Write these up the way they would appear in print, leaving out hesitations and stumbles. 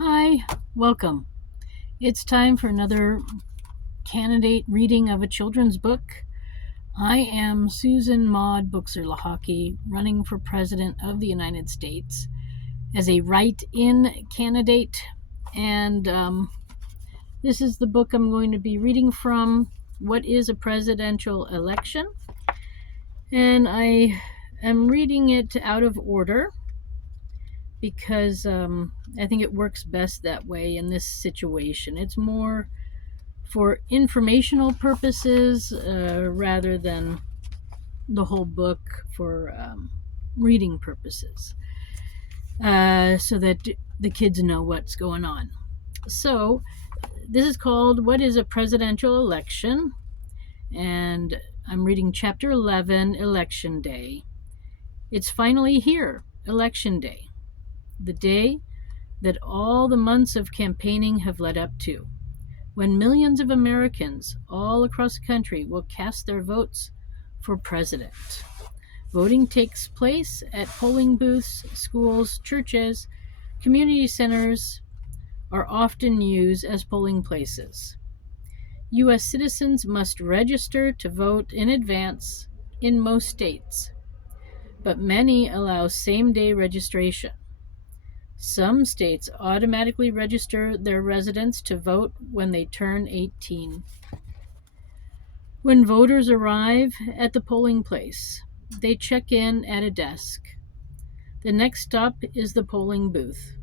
Hi, welcome. It's time for another candidate reading of a children's book. I am Susan Maud Buchser-Lochocki, running for President of the United States as a write-in candidate, and this is the book I'm going to be reading from, What is a Presidential Election? And I am reading it out of order because I think it works best that way in this situation. It's more for informational purposes rather than the whole book for reading purposes, so that the kids know what's going on. So this is called What is a Presidential Election? And I'm reading Chapter 11, Election Day. It's finally here, Election Day, the day that all the months of campaigning have led up to, when millions of Americans all across the country will cast their votes for president. Voting takes place at polling booths, schools, churches, community centers are often used as polling places. U.S. citizens must register to vote in advance in most states, but many allow same-day registration. Some states automatically register their residents to vote when they turn 18. When voters arrive at the polling place, they check in at a desk. The next stop is the polling booth,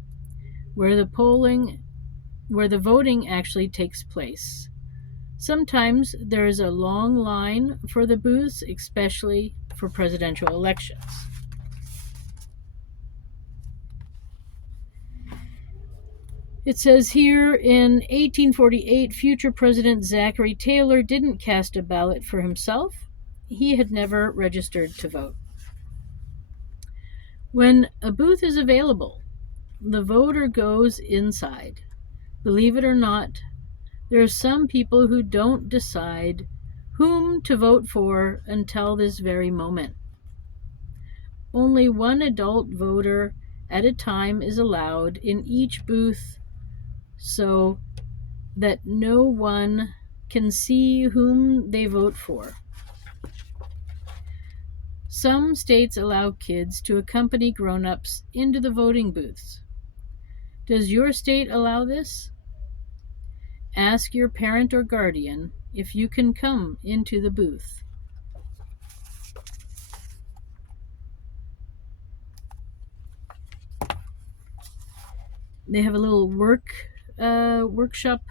where the voting actually takes place. Sometimes there is a long line for the booths, especially for presidential elections. It says here, in 1848, future President Zachary Taylor didn't cast a ballot for himself. He had never registered to vote. When a booth is available, the voter goes inside. Believe it or not, there are some people who don't decide whom to vote for until this very moment. Only one adult voter at a time is allowed in each booth so that no one can see whom they vote for. Some states allow kids to accompany grown-ups into the voting booths. Does your state allow this? Ask your parent or guardian if you can come into the booth. They have a little workshop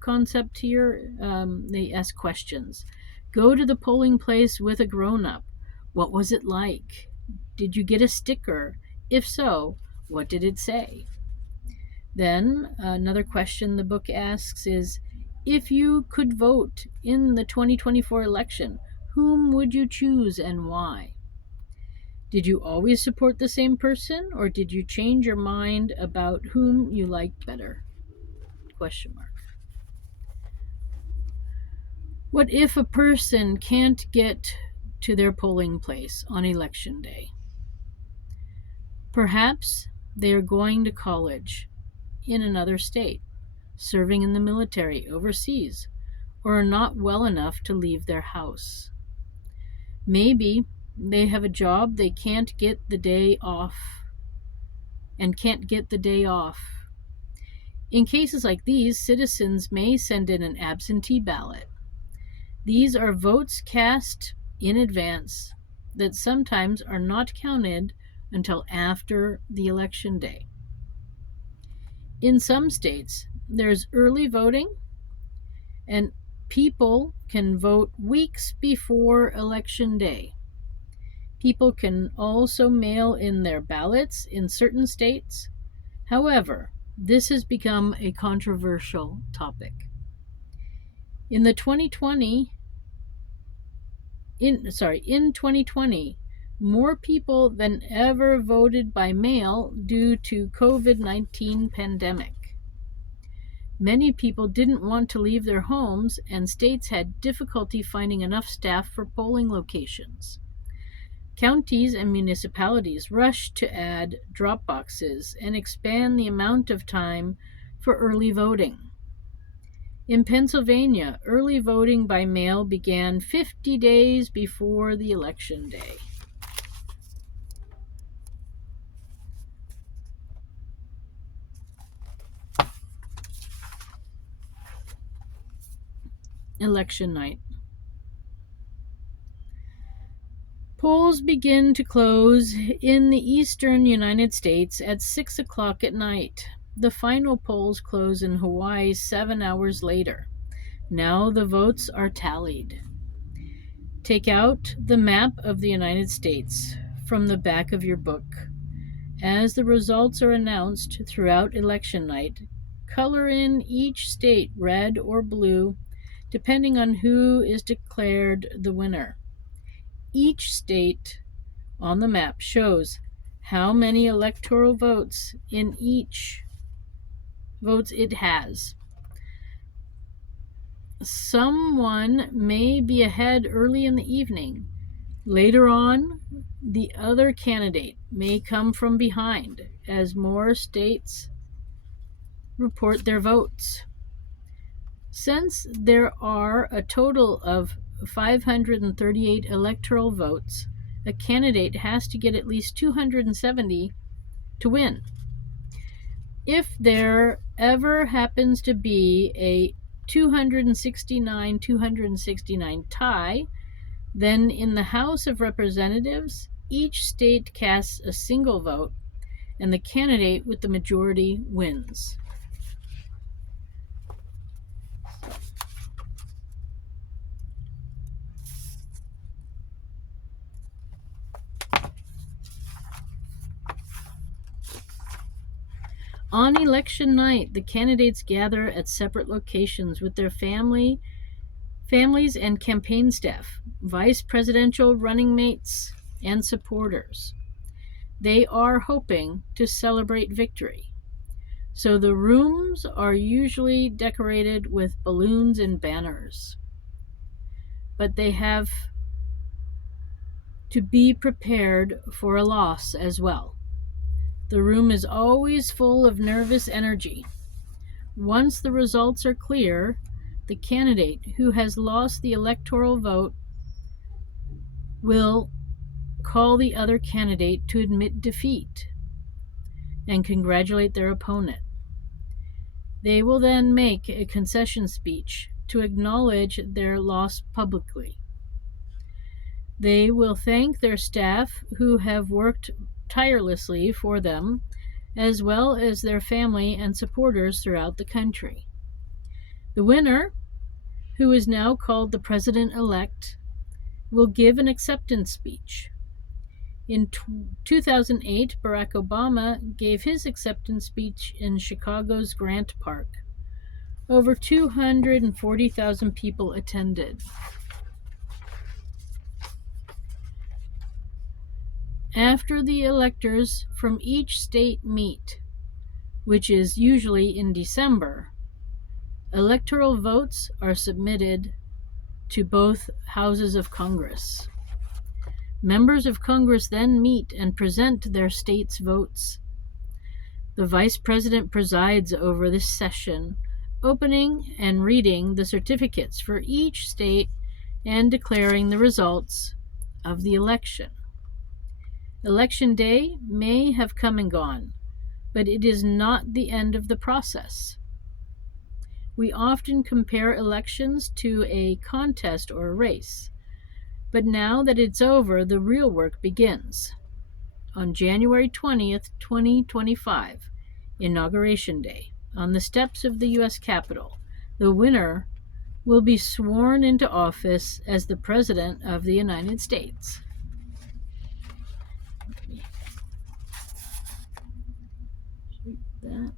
concept here. They ask questions. Go to the polling place with a grown-up. What was it like? Did you get a sticker? If so, what did it say? Then another question the book asks is, if you could vote in the 2024 election, whom would you choose and why? Did you always support the same person, or did you change your mind about whom you liked better? Question mark. What if a person can't get to their polling place on election day? Perhaps they are going to college in another state, serving in the military overseas, or are not well enough to leave their house. Maybe they have a job they can't get the day off. In cases like these, citizens may send in an absentee ballot. These are votes cast in advance that sometimes are not counted until after the election day. In some states, there's early voting, and people can vote weeks before election day. People can also mail in their ballots in certain states. However, this has become a controversial topic. In 2020, more people than ever voted by mail due to COVID-19 pandemic. Many people didn't want to leave their homes, and states had difficulty finding enough staff for polling locations. Counties and municipalities rush to add drop boxes and expand the amount of time for early voting. In Pennsylvania, early voting by mail began 50 days before the election day. Election night. Polls begin to close in the eastern United States at 6 o'clock at night. The final polls close in Hawaii 7 hours later. Now the votes are tallied. Take out the map of the United States from the back of your book. As the results are announced throughout election night, color in each state red or blue, depending on who is declared the winner. Each state on the map shows how many electoral votes it has. Someone may be ahead early in the evening. Later on, the other candidate may come from behind as more states report their votes. Since there are a total of 538 electoral votes, a candidate has to get at least 270 to win. If there ever happens to be a 269 tie, then in the House of Representatives, each state casts a single vote, and the candidate with the majority wins. On election night, the candidates gather at separate locations with their families and campaign staff, vice presidential running mates, and supporters. They are hoping to celebrate victory. So the rooms are usually decorated with balloons and banners. But they have to be prepared for a loss as well. The room is always full of nervous energy. Once the results are clear, the candidate who has lost the electoral vote will call the other candidate to admit defeat and congratulate their opponent. They will then make a concession speech to acknowledge their loss publicly. They will thank their staff who have worked tirelessly for them, as well as their family and supporters throughout the country. The winner, who is now called the president-elect, will give an acceptance speech. In 2008, Barack Obama gave his acceptance speech in Chicago's Grant Park. Over 240,000 people attended. After the electors from each state meet, which is usually in December, electoral votes are submitted to both houses of Congress. Members of Congress then meet and present their state's votes. The Vice President presides over this session, opening and reading the certificates for each state and declaring the results of the election. Election day may have come and gone, but it is not the end of the process. We often compare elections to a contest or a race, but now that it's over, the real work begins. On January 20th, 2025, Inauguration Day, on the steps of the U.S. Capitol, the winner will be sworn into office as the President of the United States. That.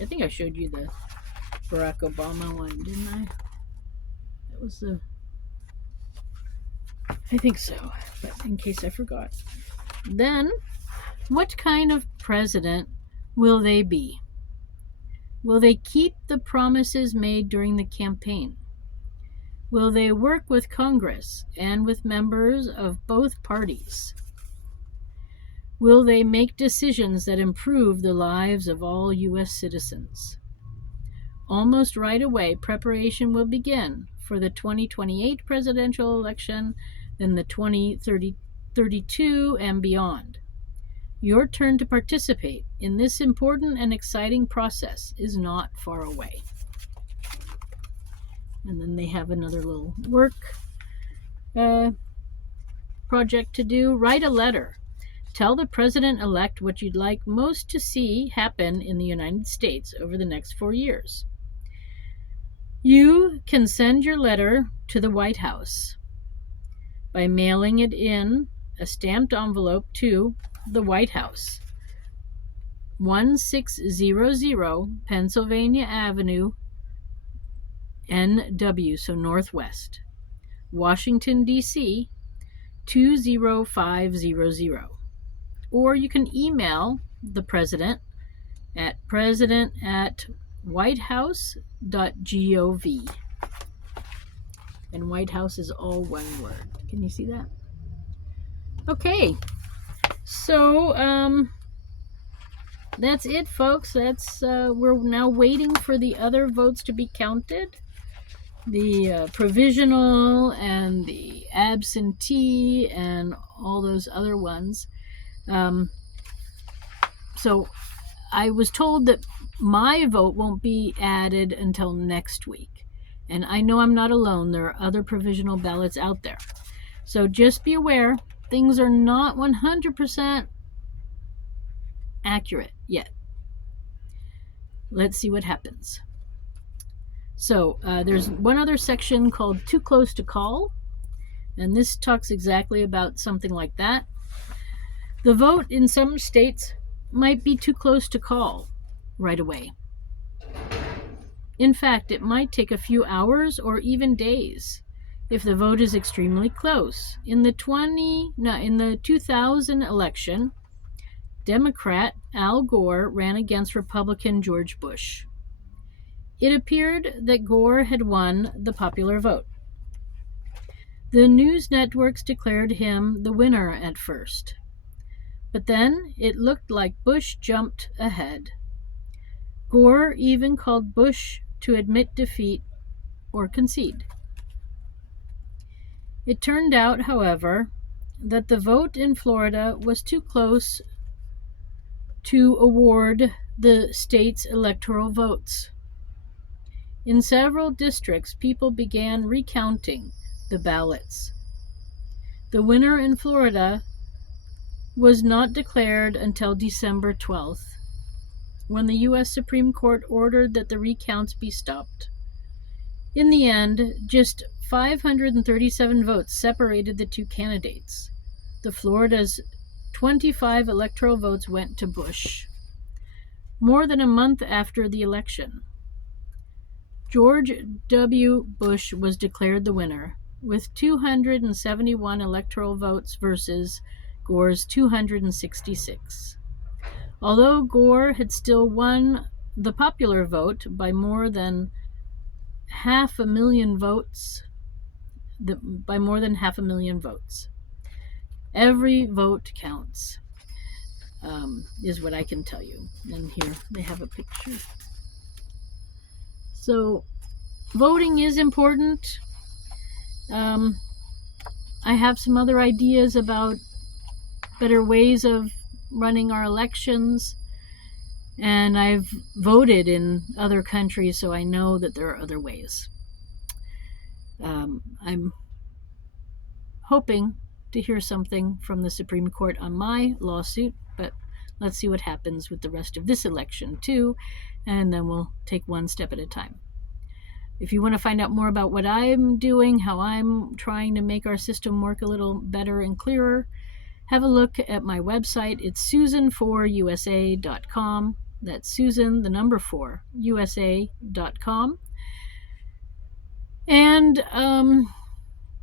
I think I showed you the Barack Obama one, didn't I? That was the... I think so, but in case I forgot. Then, what kind of president will they be? Will they keep the promises made during the campaign? Will they work with Congress and with members of both parties? Will they make decisions that improve the lives of all U.S. citizens? Almost right away, preparation will begin for the 2028 presidential election, then the 2032 and beyond. Your turn to participate in this important and exciting process is not far away. And then they have another little work project to do. Write a letter. Tell the president-elect what you'd like most to see happen in the United States over the next 4 years. You can send your letter to the White House by mailing it in a stamped envelope to the White House, 1600 Pennsylvania Avenue, NW, so Northwest, Washington, D.C., 20500. Or you can email the president at president@whitehouse.gov. And White House is all one word. Can you see that? Okay. So, that's it, folks. We're now waiting for the other votes to be counted. The provisional and the absentee and all those other ones. So I was told that my vote won't be added until next week. And I know I'm not alone. There are other provisional ballots out there. So just be aware, things are not 100% accurate yet. Let's see what happens. So there's one other section called Too Close to Call. And this talks exactly about something like that. The vote in some states might be too close to call right away. In fact, it might take a few hours or even days if the vote is extremely close. In the 2000 election, Democrat Al Gore ran against Republican George Bush. It appeared that Gore had won the popular vote. The news networks declared him the winner at first. But then it looked like Bush jumped ahead. Gore even called Bush to admit defeat or concede. It turned out, however, that the vote in Florida was too close to award the state's electoral votes. In several districts, people began recounting the ballots. The winner in Florida was not declared until December 12th, when the U.S. Supreme Court ordered that the recounts be stopped. In the end, just 537 votes separated the two candidates. The Florida's 25 electoral votes went to Bush. More than a month after the election, George W. Bush was declared the winner, with 271 electoral votes versus Gore's 266. Although Gore had still won the popular vote by more than 500,000 votes, every vote counts, is what I can tell you. And here they have a picture. So voting is important. I have some other ideas about better ways of running our elections, and I've voted in other countries, so I know that there are other ways. I'm hoping to hear something from the Supreme Court on my lawsuit, but let's see what happens with the rest of this election too, and then we'll take one step at a time. If you want to find out more about what I'm doing, how I'm trying to make our system work a little better and clearer, have a look at my website. It's susan4usa.com. That's Susan, the number 4, USA.com. And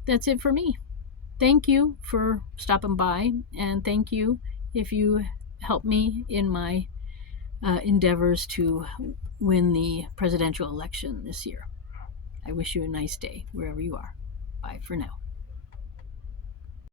that's it for me. Thank you for stopping by, and thank you if you help me in my endeavors to win the presidential election this year. I wish you a nice day wherever you are. Bye for now.